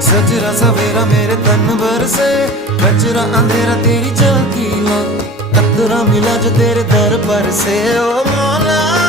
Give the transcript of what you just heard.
सजरा सवेरा मेरे तन भर से, कचरा अंधेरा तेरी झांकी ला, कतरा मिला जो तेरे दर पर से। ओ मौला